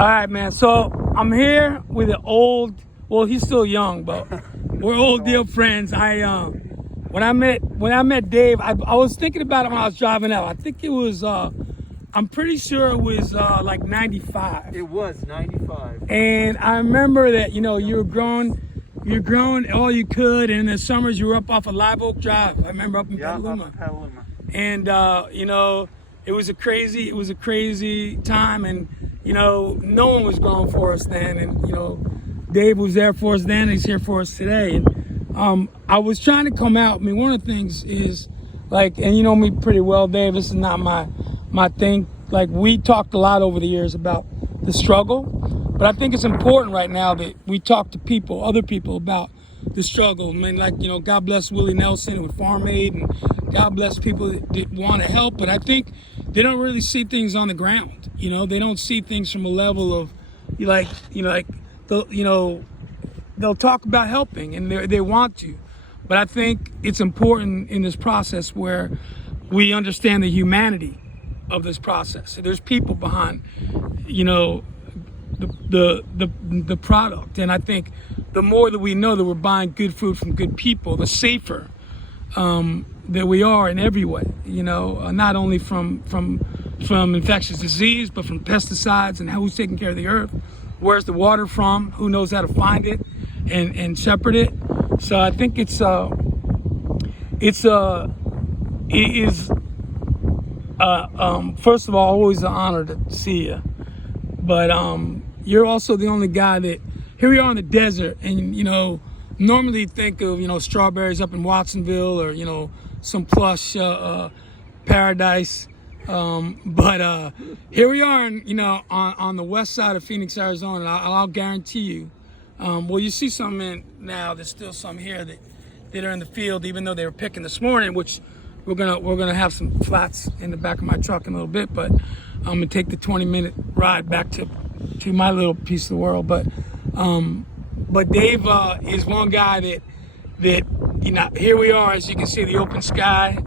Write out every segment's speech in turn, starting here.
All right, man. So I'm here with an old. Well, he's still young, but we're old deal friends. When I met Dave, I was thinking about it when I was driving out. I think it was. I'm pretty sure it was like 95. It was 95. And I remember that you were growing all you could, and in the summers you were up off of Live Oak Drive. I remember up in Petaluma. And it was a crazy time, and no one was going for us then, and Dave was there for us then, and he's here for us today. And I was trying to come out. I mean, one of the things is like, and you know me pretty well, Dave, this is not my thing. Like, we talked a lot over the years about the struggle, but I think it's important right now that we talk to other people about the struggle. I mean, like, God bless Willie Nelson with Farm Aid, and God bless people that want to help, but I think they don't really see things on the ground. They don't see things from a level of they'll talk about helping, and they want to, but I think it's important in this process where we understand the humanity of this process. So there's people behind, the product, and I think the more that we know that we're buying good food from good people, the safer that we are in every way. Not only from infectious disease, but from pesticides, and who's taking care of the earth, where's the water from, who knows how to find it and shepherd it. So I think it is first of all, always an honor to see you. But you're also the only guy that, here we are in the desert, and normally think of strawberries up in Watsonville, or some plush paradise. But here we are, on the west side of Phoenix, Arizona. And I'll guarantee you, you see some in now. There's still some here that are in the field, even though they were picking this morning, which we're gonna have some flats in the back of my truck in a little bit. But I'm gonna take the 20-minute ride back to my little piece of the world. But Dave is one guy that here we are, as you can see, the open sky.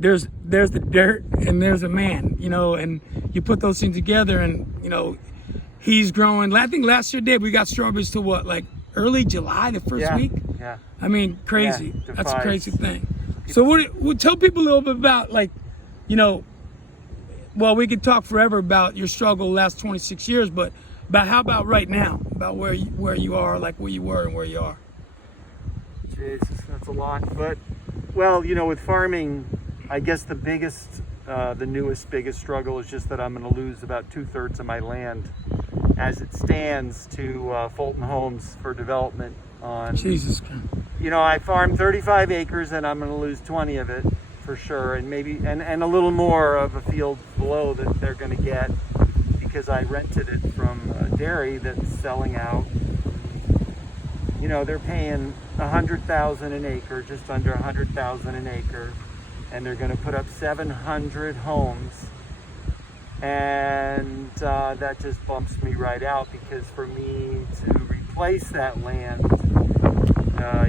There's the dirt and there's a man. And you put those things together, and he's growing. I think last year, Dave, we got strawberries to what, like early July, the first week. Yeah. I mean, crazy. Yeah, that's a crazy thing. So what tell people a little bit about, like, well, we could talk forever about your struggle the last 26 years, but how about right now, about where you are, like where you were and where you are. Jesus, that's a lot. But, well, with farming, I guess the biggest, biggest struggle is just that I'm going to lose about 2/3 of my land as it stands to Fulton Homes for development on. Jesus. I farm 35 acres, and I'm going to lose 20 of it for sure, and maybe and a little more of a field below that they're going to get, because I rented it from a dairy that's selling out. They're paying $100,000 an acre, just under $100,000 an acre, and they're going to put up 700 homes, and that just bumps me right out, because for me to replace that land,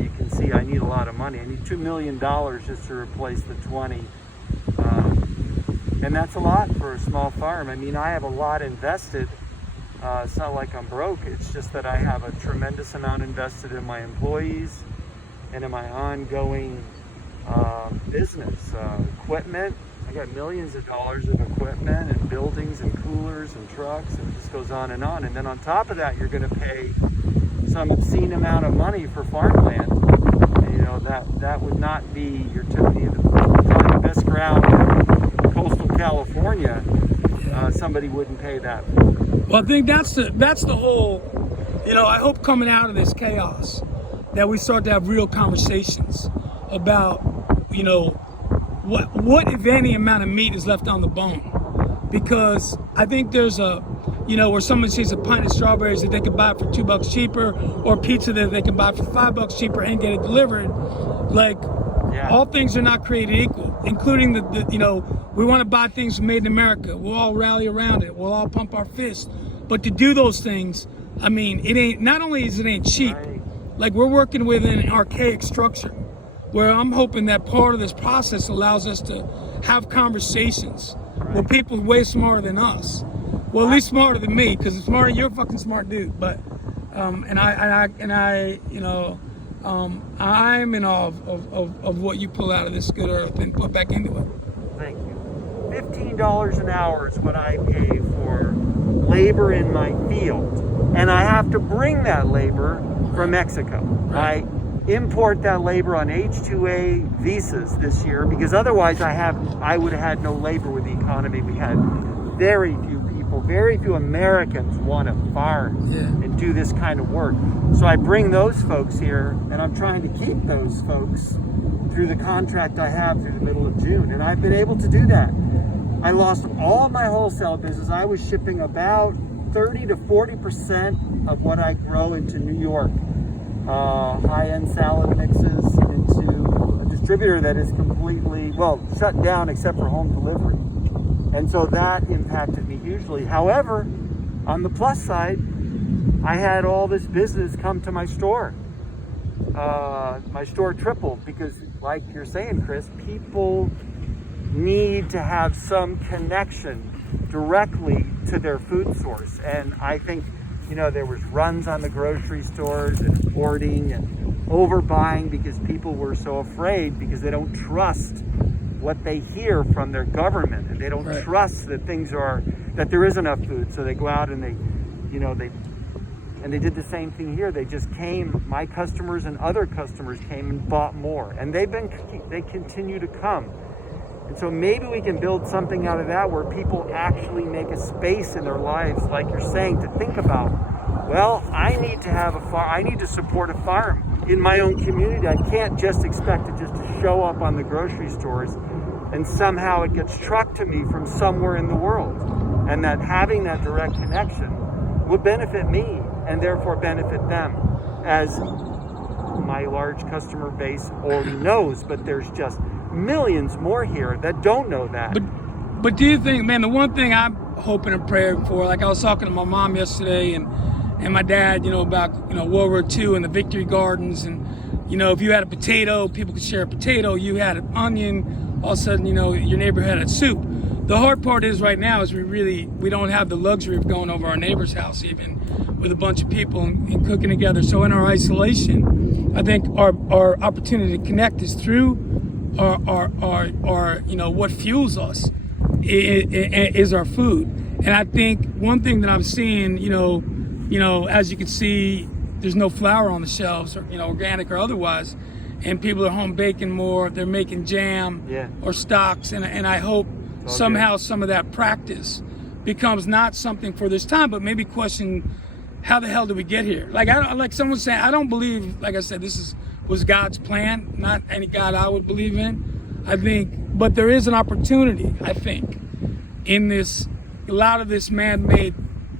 you can see I need a lot of money. I need $2 million just to replace the 20. And that's a lot for a small farm. I mean, I have a lot invested. It's not like I'm broke. It's just that I have a tremendous amount invested in my employees and in my ongoing business. Equipment. I got millions of dollars of equipment and buildings and coolers and trucks, and it just goes on. And then on top of that, you're going to pay some obscene amount of money for farmland. That would not be your typical, the best ground in coastal California. Somebody wouldn't pay that. Well, I think that's the whole. I hope coming out of this chaos that we start to have real conversations about what if any amount of meat is left on the bone, because I think there's where someone sees a pint of strawberries that they can buy for $2 cheaper, or pizza that they can buy for $5 cheaper and get it delivered. Like, all things are not created equal, including we want to buy things made in America. We'll all rally around it. We'll all pump our fists. But to do those things, I mean, it ain't, not only is it ain't cheap, like we're working with an archaic structure where I'm hoping that part of this process allows us to have conversations with people way smarter than us Well, at least smarter than me, because smarter, you're a fucking smart dude. But, I'm in awe of what you pull out of this good earth and put back into it. Thank you. $15 an hour is what I pay for labor in my field. And I have to bring that labor from Mexico. Right. I import that labor on H-2A visas this year because otherwise I would have had no labor with the economy we had. Very few people, very few Americans want to farm and do this kind of work. So I bring those folks here, and I'm trying to keep those folks through the contract I have through the middle of June, and I've been able to do that. I lost all my wholesale business. I was shipping about 30 to 40% of what I grow into New York. High-end salad mixes into a distributor that is completely, shut down except for home delivery. And so that impacted me hugely. However, on the plus side, I had all this business come to my store. My store tripled because, like you're saying, Chris, people need to have some connection directly to their food source. And I think, there was runs on the grocery stores and hoarding and overbuying because people were so afraid because they don't trust what they hear from their government, and they don't trust that that there is enough food. So they go out and they did the same thing here. They just came, my customers and other customers came and bought more, and they continue to come. And so maybe we can build something out of that where people actually make a space in their lives, like you're saying, to think about, I need to have a farm. I need to support a farm in my own community. I can't just expect it just to show up on the grocery stores and somehow it gets trucked to me from somewhere in the world. And that having that direct connection will benefit me and therefore benefit them, as my large customer base already knows, but there's just millions more here that don't know that. But do you think, man, the one thing I'm hoping and praying for, like I was talking to my mom yesterday and my dad, about, World War II and the victory gardens, and, if you had a potato, people could share a potato. You had an onion, all of a sudden, your neighbor had a soup. The hard part is right now is we don't have the luxury of going over our neighbor's house even with a bunch of people and cooking together. So in our isolation, I think our opportunity to connect is through our what fuels us is our food. And I think one thing that I'm seeing, as you can see, there's no flour on the shelves, or organic or otherwise, and people are home baking more. They're making jam or stocks, and I hope somehow some of that practice becomes not something for this time, but maybe question, how the hell did we get here? Like someone saying, I don't believe, like I said, this was God's plan, not any God I would believe in. I think, but there is an opportunity, I think, in a lot of this man-made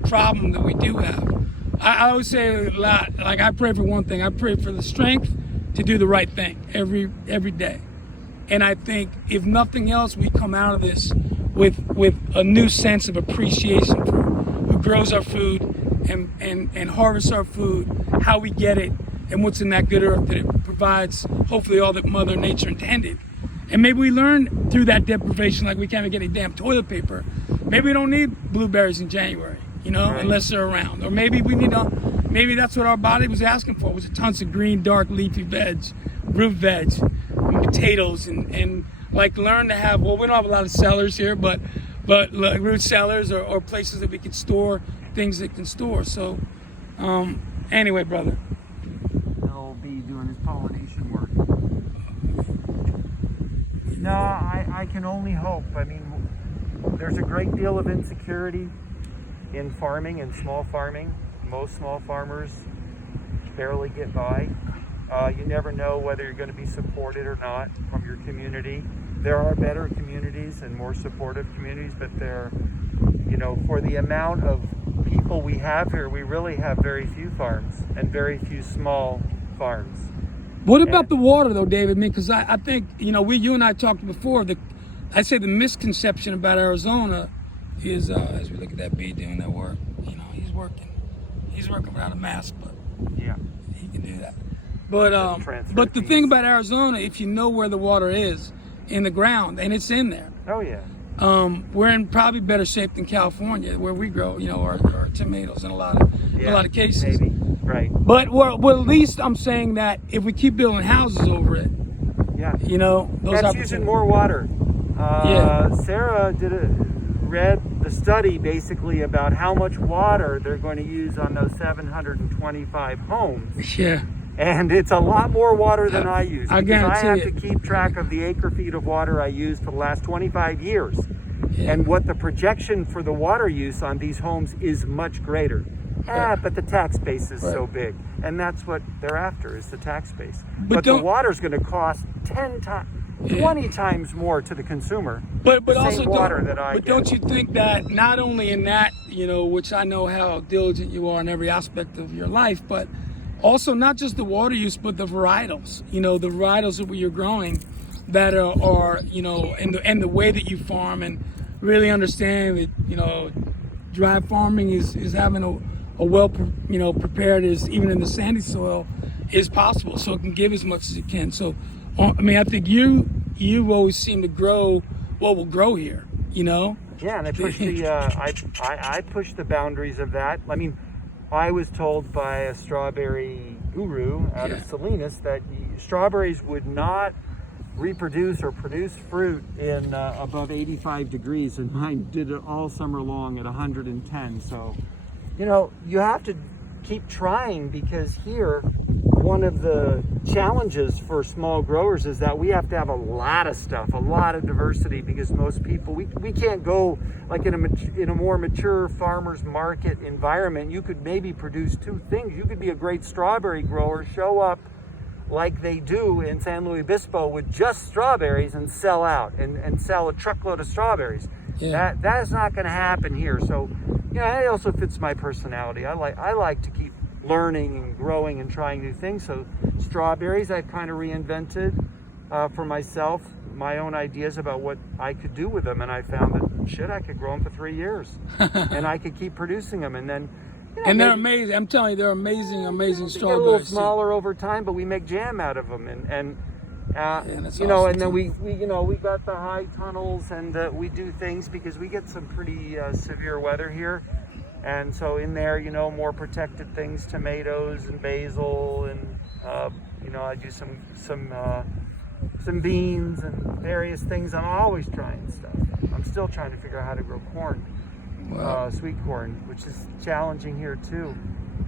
problem that we do have. I always say a lot, like I pray for one thing, I pray for the strength to do the right thing every day. And I think if nothing else, we come out of this with a new sense of appreciation for who grows our food and harvests our food, how we get it, and what's in that good earth that it provides, hopefully all that Mother Nature intended. And maybe we learn through that deprivation, like we can't even get any damn toilet paper. Maybe we don't need blueberries in January, unless they're around. Or maybe maybe that's what our body was asking for, was tons of green, dark, leafy veg, root veg, and potatoes, and like learn to have, we don't have a lot of cellars here, but like root cellars or places that we can store things that can store. So anyway, brother. He'll be doing his pollination work. No, I can only hope. I mean, there's a great deal of insecurity in farming and small farming. Most small farmers barely get by. You never know whether you're going to be supported or not from your community. There are better communities and more supportive communities, but for the amount of people we have here, we really have very few farms and very few small farms. What about the water, though, David? Because I think, you and I talked before, I'd say the misconception about Arizona is, as we look at that bee doing that work, he's working without a mask, but he can do that. But the thing about Arizona, if you know where the water is in the ground, and it's in there. Oh, yeah. we're in probably better shape than California, where we grow, our tomatoes in a lot of cases. Maybe. Right. But well, at least I'm saying that if we keep building houses over it, Yeah. those That's using more water. Sarah read the study basically about how much water they're going to use on those 725 homes. Yeah. And it's a lot more water than I use. I guarantee I have it. to keep track of the acre feet of water I used for the last 25 years. Yeah. And what the projection for the water use on these homes is much greater. But the tax base is so big. And that's what they're after, is the tax base. But the water's going to cost 10 times, 20 times more to the consumer. But the also same water that I get. Don't you think that not only in that, which I know how diligent you are in every aspect of your life, but also not just the water use, but the varietals, the varietals that you're growing that are and the way that you farm, and really understand that, dry farming is having a well, prepared, is even in the sandy soil, is possible. So it can give as much as it can. So, I think you always seem to grow what will grow here, Yeah, and I push I push the boundaries of that. I was told by a strawberry guru out of Salinas that strawberries would not reproduce or produce fruit in above 85 degrees, and mine did it all summer long at 110. So, you have to keep trying, because here, one of the challenges for small growers is that we have to have a lot of stuff, a lot of diversity, because most people, we can't go like in a more mature farmer's market environment. You could maybe produce two things. You could be a great strawberry grower, show up like they do in San Luis Obispo with just strawberries and sell out and sell a truckload of strawberries. Yeah. That is not going to happen here. So, it also fits my personality. I like to keep learning and growing and trying new things. So strawberries I've kind of reinvented for myself, my own ideas about what I could do with them, and I found that I could grow them for 3 years and I could keep producing them, and then and they're amazing. I'm telling you, they're amazing strawberries. They get a little smaller over time, but we make jam out of them, and awesome and then too. we got the high tunnels, and we do things because we get some pretty severe weather here. And so in there, more protected things, tomatoes and basil, and I do some beans and various things. I'm always trying stuff. I'm still trying to figure out how to grow corn, sweet corn, which is challenging here too.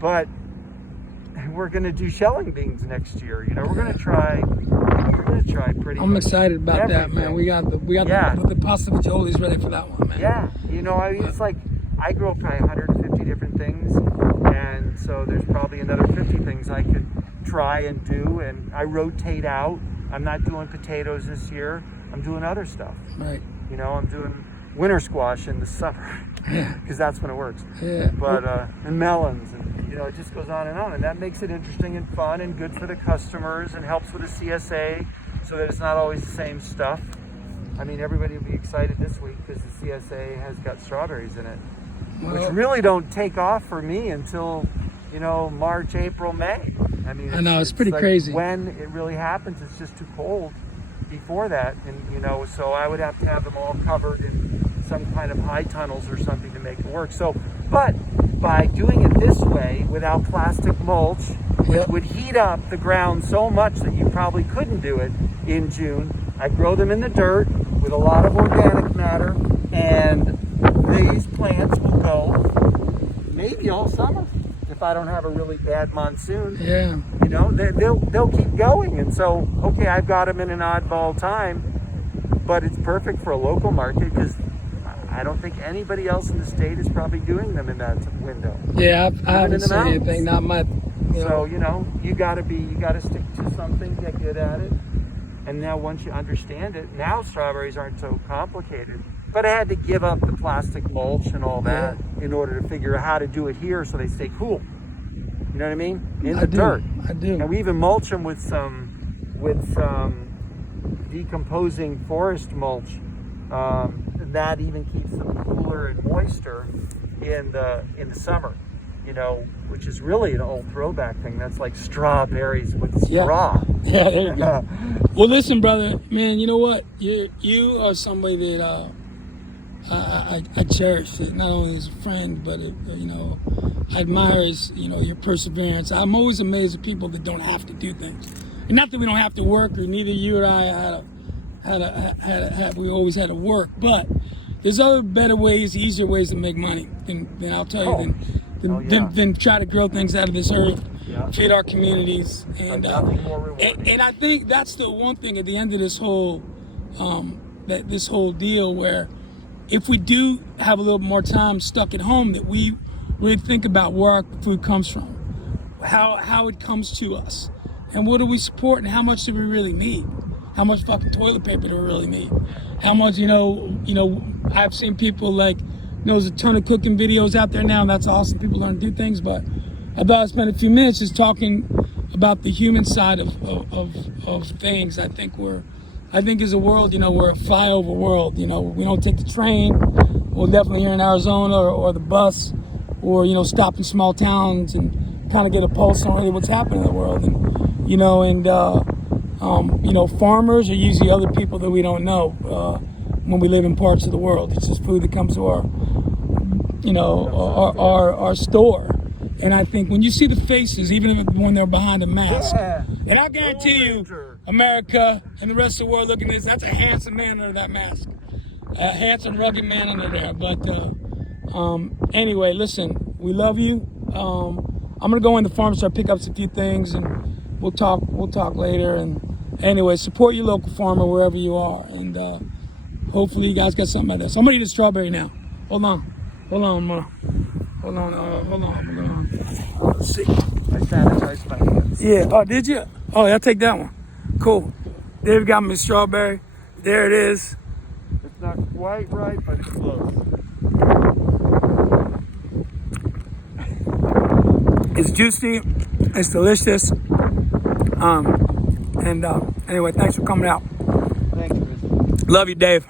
But we're going to do shelling beans next year. We're going to try pretty. I'm excited about everything. that, man. We got the pasta fagioli's ready for that one, man. Yeah, it's like, I grow probably 150 different things, and so there's probably another 50 things I could try and do, and I rotate out. I'm not doing potatoes this year. I'm doing other stuff. Right. I'm doing winter squash in the summer, because that's when it works. Yeah. But and melons, and it just goes on, and that makes it interesting and fun and good for the customers, and helps with the CSA, so that it's not always the same stuff. Everybody will be excited this week because the CSA has got strawberries in it. Which really don't take off for me until, March, April, May. I know, it's pretty crazy. When it really happens, it's just too cold before that. And, so I would have to have them all covered in some kind of high tunnels or something to make it work. So, but by doing it this way, without plastic mulch, which would heat up the ground so much that you probably couldn't do it in June, I grow them in the dirt with a lot of organic matter, and these plants will go maybe all summer if I don't have a really bad monsoon. Yeah. They'll keep going, and so I've got them in an oddball time, but it's perfect for a local market because I don't think anybody else in the state is probably doing them in that window. Yeah, I haven't seen anything. Not much. So you got to stick to something, get good at it, and now once you understand it, now strawberries aren't so complicated. But I had to give up the plastic mulch and all that in order to figure out how to do it here so they stay cool. You know what I mean? In the dirt. I do. And we even mulch them with some decomposing forest mulch. That even keeps them cooler and moister in the summer. Which is really an old throwback thing. That's like strawberries with straw. Yeah, there you go. Well, listen, brother, man. You know what? You are somebody that I cherish it, not only as a friend, but I admire your perseverance. I'm always amazed at people that don't have to do things. And not that we don't have to work, or neither you or I we always had to work, but there's other better ways, easier ways to make money than I'll tell you than try to grow things out of this earth, feed our communities, and I think that's the one thing at the end of this whole this whole deal, where if we do have a little more time stuck at home, that we really think about where our food comes from, how it comes to us, and what do we support, and how much do we really need? How much fucking toilet paper do we really need? How much, I've seen people there's a ton of cooking videos out there now, and that's awesome. People learn to do things, but I thought I'd spend a few minutes just talking about the human side of things. I think as a world, we're a flyover world. We don't take the train. We're definitely here in Arizona or the bus, or stop in small towns and kind of get a pulse on really what's happening in the world. And farmers are usually other people that we don't know when we live in parts of the world. It's just food that comes to our store. And I think when you see the faces, even when they're behind a mask, and I guarantee you, America and the rest of the world looking at this, that's a handsome man under that mask. A handsome, rugged man under there. But anyway, listen, we love you. I'm gonna go in the farm store, pick up a few things, and we'll talk later. And anyway, support your local farmer wherever you are, and hopefully you guys got something out of this. I'm gonna eat a strawberry now. Hold on. Let's see. I sanitized my hands. Yeah. Oh, did you? Oh, I'll take that one. Cool. Dave got me a strawberry. There it is. It's not quite right, but it's close. It's juicy. It's delicious. Anyway, thanks for coming out. Thank you, Mr. Love you, Dave.